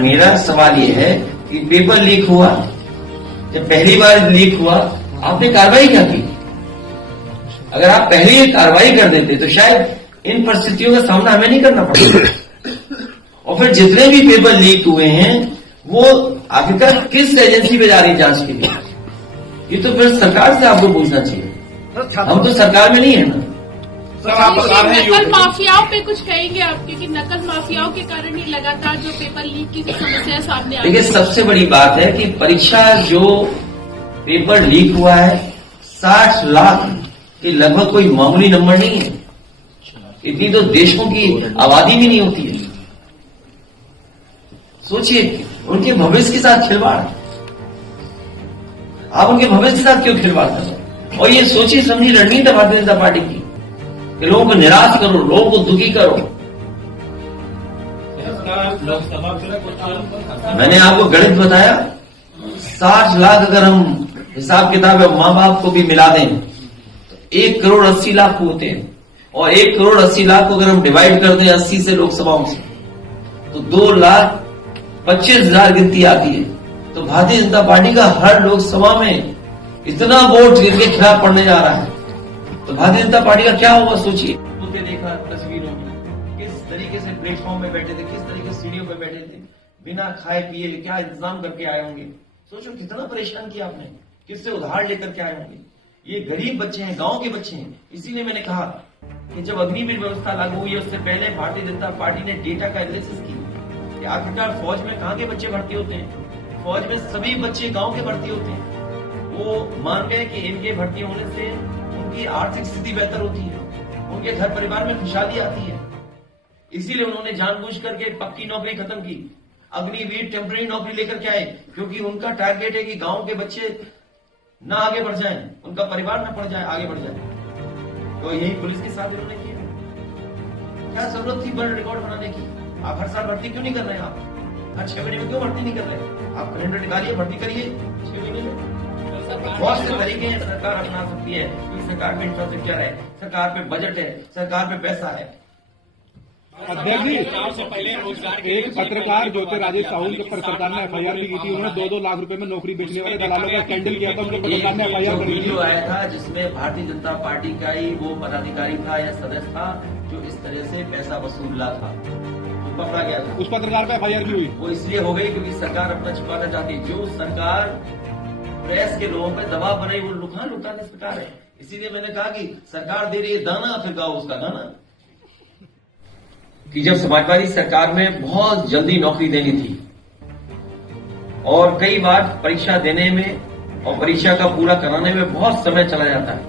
मेरा सवाल ये है कि पेपर लीक हुआ, जब पहली बार लीक हुआ आपने कार्रवाई क्या की? अगर आप पहले ही कार्रवाई कर देते तो शायद इन परिस्थितियों का सामना हमें नहीं करना पड़ता। और फिर जितने भी पेपर लीक हुए हैं वो आखिरकार किस एजेंसी पे जा रही है जांच के लिए? ये तो फिर सरकार से आपको पूछना चाहिए। हम तो सरकार में नहीं है ना। नकल माफियाओं पे कुछ कहेंगे आप, क्योंकि नकल माफियाओं के कारण ही लगातार जो पेपर लीक की समस्या सामने आ रही है। देखिए, सबसे बड़ी बात है कि परीक्षा जो पेपर लीक हुआ है 60 लाख के लगभग कोई मामूली नंबर नहीं है। इतनी तो देशों की आबादी भी नहीं होती है। सोचिए, उनके भविष्य के साथ खिलवाड़, आप उनके भविष्य के साथ क्यों खिलवाड़ कर रहे हैं? और ये सोचिए समझी रणनीति है भारतीय जनता पार्टी की कि लोगों को निराश करो, लोगों को दुखी करो। मैंने आपको गणित बताया, 60 लाख अगर हम हिसाब किताब माँ बाप को भी मिला दें तो 1 करोड़ 80 लाख होते हैं। और 1 करोड़ 80 लाख को अगर हम डिवाइड कर दें 80 से लोकसभाओं से तो 2,25,000 गिनती आती है। तो भारतीय जनता पार्टी का हर लोकसभा में इतना वोट इनके खिलाफ पड़ने जा रहा है, तो भारतीय जनता पार्टी का क्या होगा सोचिए। देखा तस्वीरों में किस तरीके से प्लेटफॉर्म में बैठे थे, किस तरीके से सीढ़ियों पे बैठे थे, बिना खाए पिए क्या इंतजाम करके आए होंगे। सोचो कितना परेशान किया आपने, किससे उधार लेकर के आए होंगे। ये गरीब बच्चे हैं, गांव के बच्चे हैं। इसीलिए मैंने कहा कि जब अग्निवीर व्यवस्था लागू हुई उससे पहले भारतीय जनता पार्टी ने डेटा का एनालिसिस की कि आखिरकार फौज में कहां के बच्चे भर्ती होते हैं। फौज में सभी बच्चे गांव के भर्ती होते हैं। वो मान गए कि इनके भर्ती होने से उनकी आर्थिक स्थिति बेहतर होती है, उनके घर परिवार में खुशहाली आती है। इसीलिए उन्होंने जानबूझ करके पक्की नौकरी खत्म की, अग्निवीर टेम्पररी नौकरी लेकर के आए, क्योंकि उनका टारगेट है कि गांव के बच्चे ना आगे बढ़ जाएं, उनका परिवार ना पढ़ जाए, आगे बढ़ जाए। तो यही पुलिस के साथ इन्होंने किया। क्या जरूरत थी वर्ल्ड रिकॉर्ड बनाने की? आप हर साल भर्ती क्यों नहीं कर रहे हैं? आप हर 6 महीने में क्यों भर्ती नहीं कर रहे? आप कैलेंडर निकालिए, भर्ती करिए 6 महीने में। बहुत से तरीके हैं सरकार अपना सकती है, क्योंकि सरकार पे इंफ्रास्ट्रक्चर है, सरकार पे बजट है, सरकार पे पैसा है। अध्यक्ष जी, एक पत्रकार जो थे राजेश साहुल के पर सरकार ने एफआईआर भी की थी। उन्होंने 2-2 लाख रुपए में नौकरी बेचने वाले दलालों का स्कैंडल किया था, उनके सरकार ने एफआईआर कर दी। वीडियो आया था जिसमें भारतीय जनता पार्टी का ही वो पदाधिकारी था या सदस्य था जो इस तरह से पैसा वसूल रहा था, तो पकड़ा गया था। उस पत्रकार पर एफआईआर भी हुई। वो इसलिए हो गई क्योंकि सरकार अपना छिपाना चाहती है। जो सरकार प्रेस के लोगों पर दबाव बनाई वो लुटाने सरकार है। इसीलिए मैंने कहा कि सरकार दे रही है दाना, फिर गाओ उसका गाना। कि जब समाजवादी सरकार में बहुत जल्दी नौकरी देनी थी और कई बार परीक्षा देने में और परीक्षा का पूरा कराने में बहुत समय चला जाता है,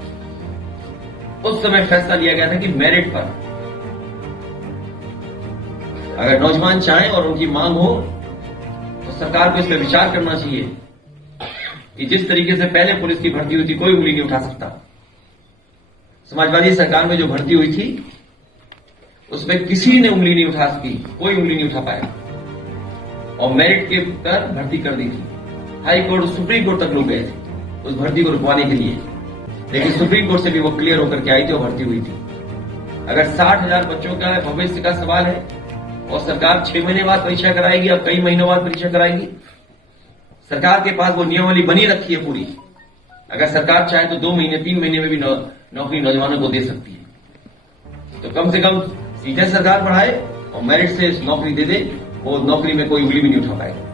उस समय फैसला लिया गया था कि मेरिट पर अगर नौजवान चाहें और उनकी मांग हो तो सरकार को इस पर विचार करना चाहिए कि जिस तरीके से पहले पुलिस की भर्ती हुई थी कोई उंगली नहीं उठा सकता। समाजवादी सरकार में जो भर्ती हुई थी उसमें किसी ने उंगली नहीं उठा सकी, कोई उंगली नहीं उठा पाया और मेरिट के पर भर्ती कर दी थी। हाई कोर्ट, सुप्रीम कोर्ट तक लोग गए थे उस भर्ती को रुकवाने के लिए, लेकिन सुप्रीम कोर्ट से भी वो क्लियर होकर के आई थी और भर्ती हुई थी। अगर 60,000 बच्चों का भविष्य का सवाल है और सरकार 6 महीने बाद परीक्षा कराएगी, अब कई महीनों बाद परीक्षा कराएगी, सरकार के पास वो नियमावली बनी रखी है पूरी। अगर सरकार चाहे तो 2 महीने 3 महीने में भी नौकरी नौजवानों को दे सकती है। तो कम से कम सीटें सरकार बढ़ाए और मेरिट से नौकरी दे दे, वो नौकरी में कोई उंगली भी नहीं उठा पाएगा।